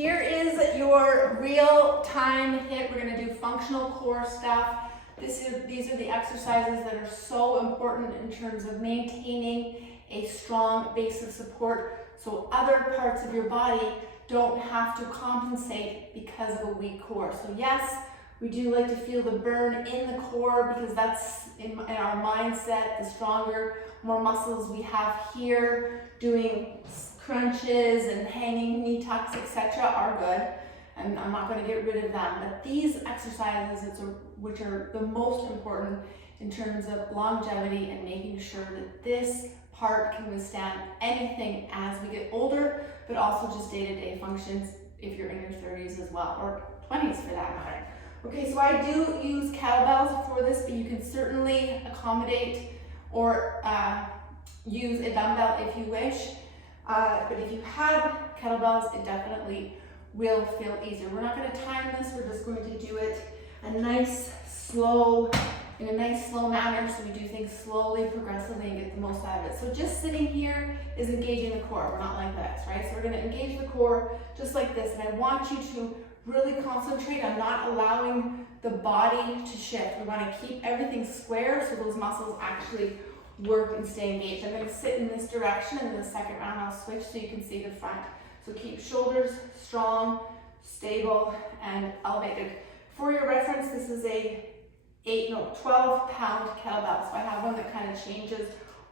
Here is your real-time hit. We're gonna do functional core stuff. These are the exercises that are so important in terms of maintaining a strong base of support so other parts of your body don't have to compensate because of a weak core. So yes, we do like to feel the burn in the core because that's in our mindset. The stronger, more muscles we have here, doing crunches and hanging knee tucks, etc. are good. And I'm not going to get rid of them. But these exercises, which are the most important in terms of longevity and making sure that this part can withstand anything as we get older, but also just day-to-day functions if you're in your 30s as well, or 20s for that matter. Okay, so I do use kettlebells for this, but you can certainly accommodate or use a dumbbell if you wish. But if you have kettlebells, it definitely will feel easier. We're not going to time this, we're just going to do it in a nice slow manner, so we do things slowly, progressively, and get the most out of it. So just sitting here is engaging the core. We're not like this, right? So we're going to engage the core just like this, and I want you to really concentrate on not allowing the body to shift. We want to keep everything square so those muscles actually work and stay engaged. I'm going to sit in this direction, and in the second round I'll switch so you can see the front. So keep shoulders strong, stable, and elevated. For your reference, this is a 12-pound kettlebell. So I have one that kind of changes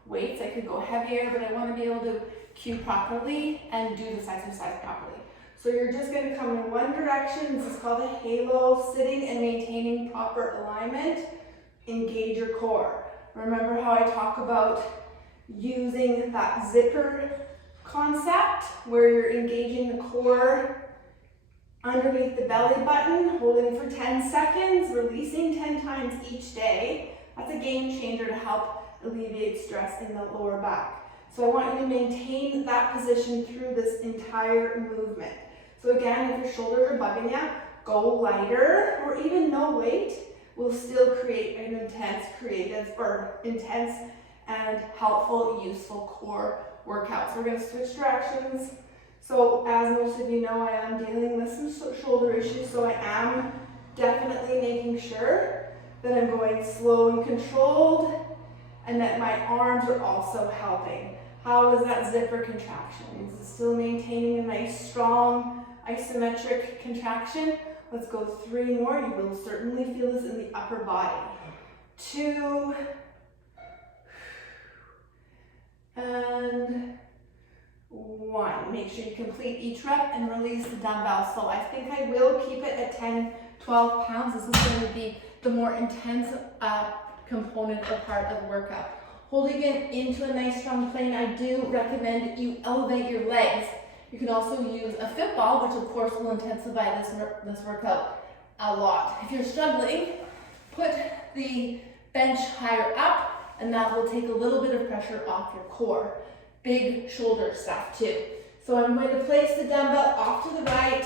weights. I could go heavier, but I want to be able to cue properly and do this exercise properly. So you're just going to come in one direction. This is called a halo, sitting and maintaining proper alignment. Engage your core. Remember how I talk about using that zipper concept where you're engaging the core underneath the belly button, holding for 10 seconds, releasing 10 times each day. That's a game changer to help alleviate stress in the lower back. So I want you to maintain that position through this entire movement. So again, if your shoulders are bugging you, go lighter or even no weight will still create an intense and helpful, useful core workout. So we're going to switch directions. So as most of you know, I am dealing with some shoulder issues, so I am definitely making sure that I'm going slow and controlled and that my arms are also helping. How is that zipper contraction? Is it still maintaining a nice, strong, isometric contraction? Let's go 3 more. You will certainly feel this in the upper body. 2, and 1. Make sure you complete each rep and release the dumbbell. So I think I will keep it at 10, 12 pounds. This is going to be the more intense component or part of the workout. Holding it into a nice strong plane, I do recommend you elevate your legs. You can also use a fit ball, which of course will intensify this workout a lot. If you're struggling, put the bench higher up, and that will take a little bit of pressure off your core. Big shoulder stuff too. So I'm going to place the dumbbell off to the right.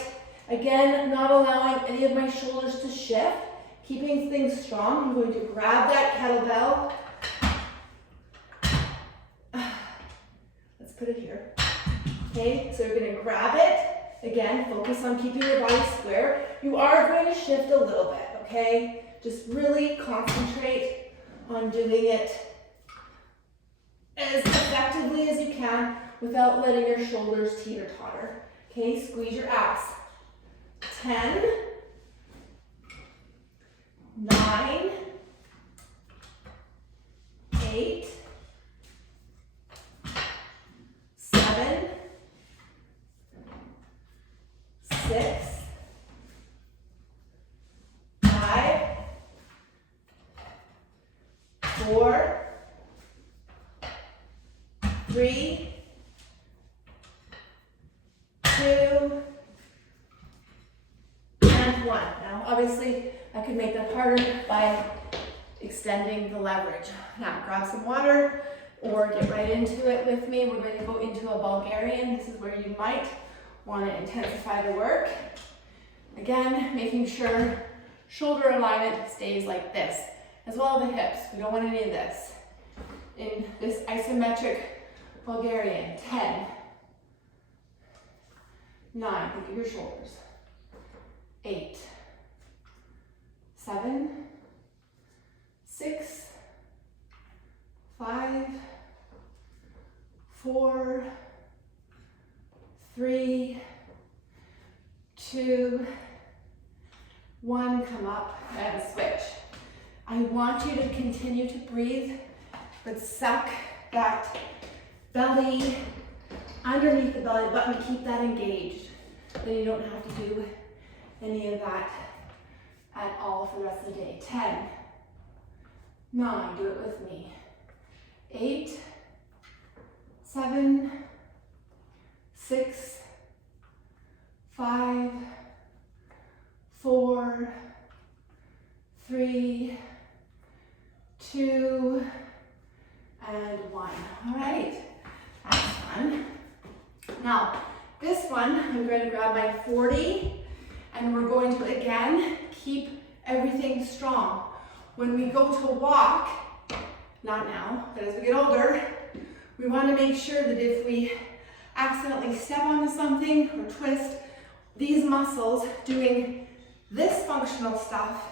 Again, not allowing any of my shoulders to shift, keeping things strong. I'm going to grab that kettlebell. Let's put it here. Okay, so you're going to grab it. Again, focus on keeping your body square. You are going to shift a little bit, okay? Just really concentrate on doing it as effectively as you can without letting your shoulders teeter-totter. Okay, squeeze your abs. 10, 9, 8, 7, 6, 5, 4, 3, 2, and 1. Now, obviously, I could make that harder by extending the leverage. Now, grab some water or get right into it with me. We're going to go into a Bulgarian. This is where you might want to intensify the work. Again, making sure shoulder alignment stays like this, as well as the hips. We don't want any of this. In this isometric Bulgarian, 10, 9, think of your shoulders. 8, 7, 6, 5, 4, 3, 2, 1, come up and switch. I want you to continue to breathe, but suck that belly underneath the belly button, keep that engaged. Then you don't have to do any of that at all for the rest of the day. 10, 9, do it with me. 8, 7, 6, 5, 4, 3, 2, and 1. All right, that's fun. Now, this one, I'm going to grab my 40, and we're going to, again, keep everything strong. When we go to walk, not now, but as we get older, we want to make sure that if we accidentally step onto something or twist, these muscles doing this functional stuff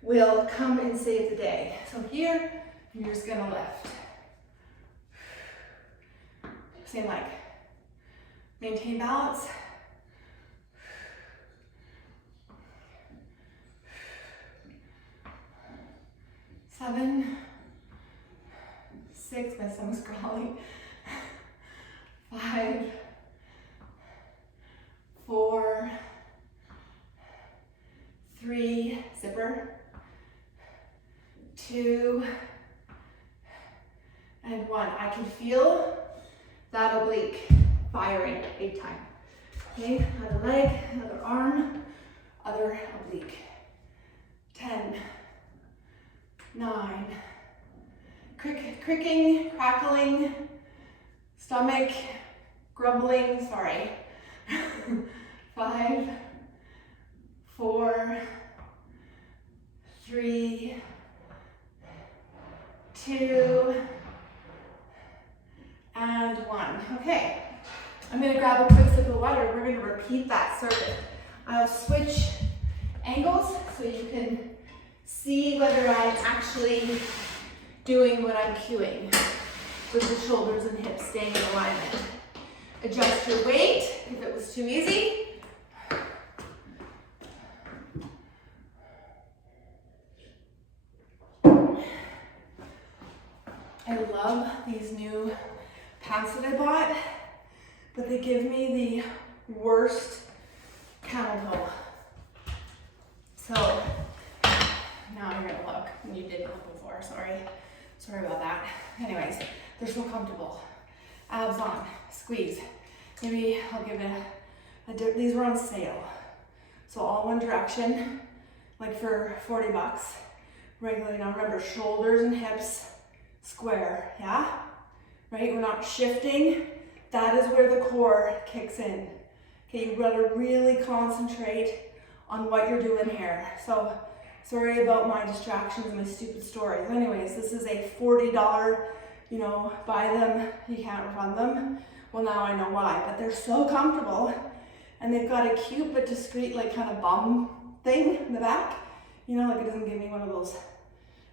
will come and save the day. So here, you're just gonna lift. Same leg. Maintain balance. Seven, 6, my stomach's growling. 5, 4, 3, zipper, 2, and 1. I can feel that oblique firing big time. Okay, other leg, other arm, other oblique. 10, 9, cricking, crackling, stomach grumbling, sorry. 5, 4, 3, 2, and 1. Okay, I'm gonna grab a quick sip of water. We're gonna repeat that circuit. I'll switch angles so you can see whether I'm actually doing what I'm cueing with the shoulders and hips staying in alignment. Adjust your weight if it was too easy. I love these new pants that I bought, but they give me the worst camel toe. So now you're gonna look, and you didn't look before, sorry about that. Anyways, they're so comfortable. Abs on, squeeze. Maybe I'll give it a dip. These were on sale. So all one direction, like for 40 bucks. Regularly, now remember, shoulders and hips square, yeah? Right, we're not shifting. That is where the core kicks in. Okay, you gotta really concentrate on what you're doing here. So, sorry about my distractions and my stupid stories. Anyways, this is a $40, buy them, you can't refund them. Well, now I know why, but they're so comfortable. And they've got a cute but discreet, like, kind of bum thing in the back. Like it doesn't give me one of those,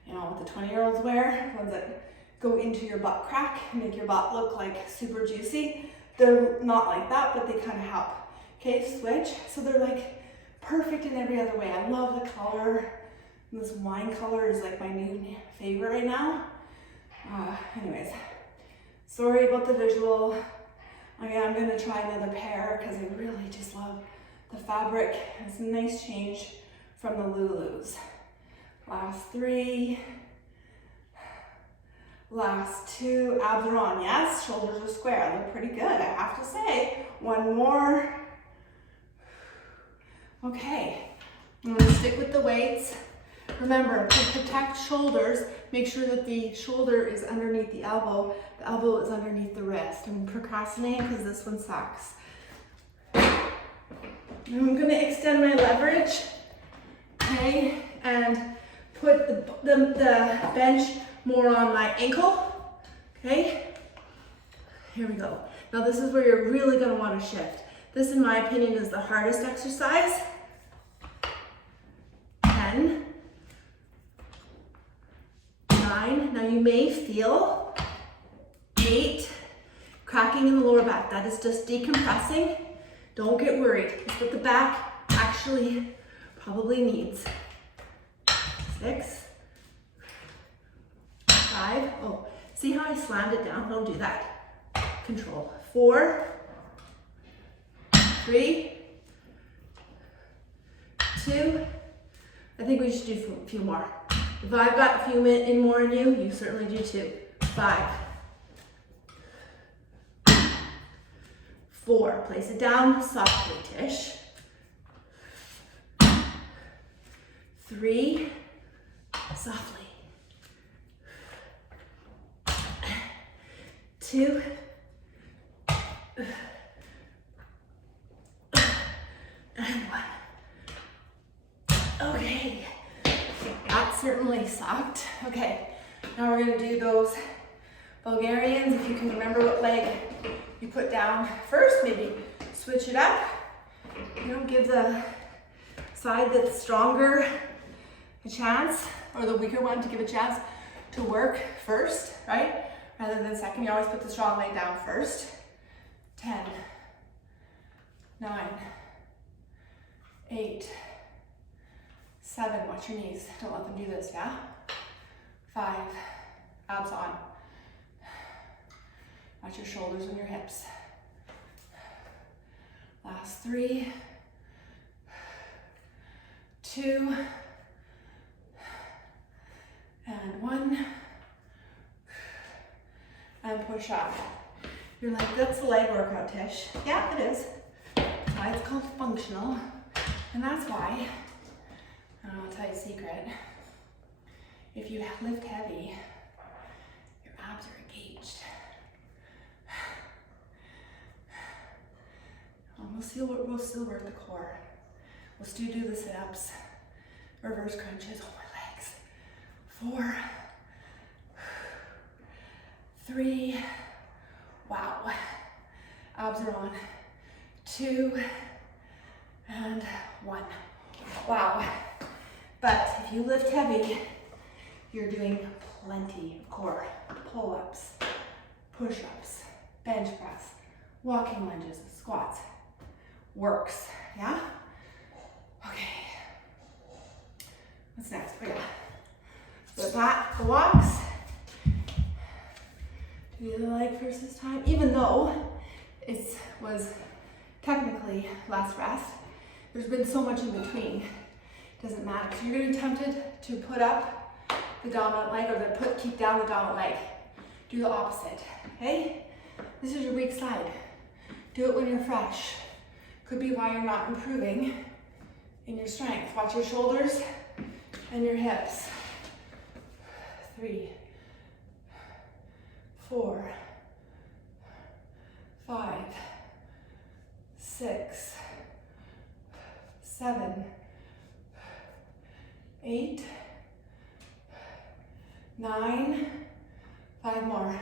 what the 20-year-olds wear, ones that go into your butt crack and make your butt look like super juicy. They're not like that, but they kind of help. Okay, switch. So they're like perfect in every other way. I love the color. This wine color is like my new favorite right now. Anyways, sorry about the visual. Again, I'm gonna try another pair because I really just love the fabric. It's a nice change from the Lulus. Last 3. Last 2. Abs are on, yes? Shoulders are square. Look pretty good, I have to say. 1 more. Okay, I'm gonna stick with the weights. Remember, to protect shoulders, make sure that the shoulder is underneath the elbow is underneath the wrist. I'm procrastinating because this one sucks. I'm gonna extend my leverage, okay, and put the bench more on my ankle, okay? Here we go. Now this is where you're really gonna wanna shift. This, in my opinion, is the hardest exercise. 10, 9. Now you may feel 8, cracking in the lower back. That is just decompressing. Don't get worried. It's what the back actually probably needs. 6, 5. Oh, see how I slammed it down? Don't do that. Control. 4, 3, 2. I think we should do a few more. If I've got a few more in you, you certainly do too. 5, 4. Place it down softly, Tish. 3, softly. 2, and 1. Okay, that certainly sucked. Okay, now we're gonna do those Bulgarians. If you can remember what leg you put down first, maybe switch it up. You know, give the side that's stronger a chance, or the weaker one to give a chance to work first, right? Rather than second. You always put the strong leg down first. 10, 9, 8, 7, watch your knees. Don't let them do this, yeah? 5, abs on. Watch your shoulders and your hips. Last 3, 2, and 1. And push up. You're like, that's a leg workout, Tish. Yeah, it is. That's why it's called functional. And that's why, and I'll tell you a secret, if you lift heavy, your abs are engaged. We'll still work the core. We'll still do the sit-ups, reverse crunches. Oh, my legs. 4, 3, wow. Abs are on. 2, and 1. Wow. But if you lift heavy, you're doing plenty of core. Pull-ups, push-ups, bench press, walking lunges, squats. Works, yeah? Okay. What's next? Oh, yeah. The walks. Do the other leg first this time. Even though it was technically less rest, there's been so much in between. It doesn't matter. So you're going to be tempted to put up the dominant leg or keep down the dominant leg. Do the opposite, okay? This is your weak side. Do it when you're fresh. Could be why you're not improving in your strength. Watch your shoulders and your hips. 3, 4, 5, 6, 7, 8, 9, 5 more,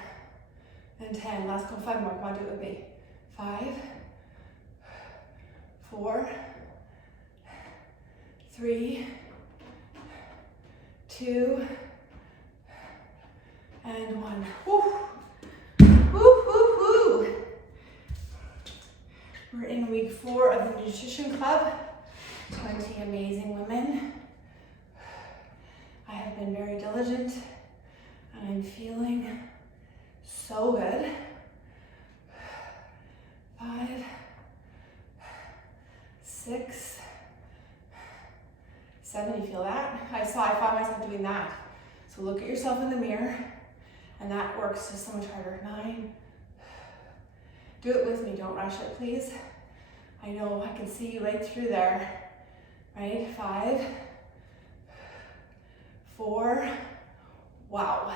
and 10. Let's go 5 more. Come on, do it with me. 5, 4, 3, 2, and 1. Woo. Woo, woo, woo. We're in week 4 of the Nutrition Club. 20 amazing women. I have been very diligent and I'm feeling so good. 5, 6, 7, you feel that? I found myself doing that. So look at yourself in the mirror, and that works just so much harder. 9, do it with me, don't rush it, please. I know, I can see you right through there, right? 5, 4, wow.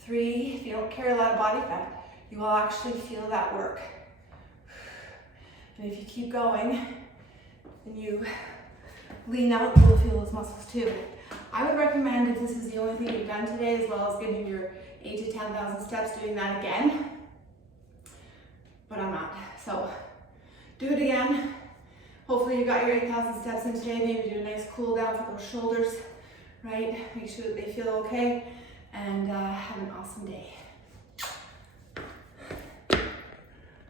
3, if you don't carry a lot of body fat, you will actually feel that work. And if you keep going, and you lean out, you'll feel those muscles too. I would recommend, if this is the only thing you've done today, as well as getting your 8,000 to 10,000 steps, doing that again. But I'm not. So Do it again. Hopefully you got your 8,000 steps in today. Maybe do a nice cool down for those shoulders, right? Make sure that they feel okay, and have an awesome day.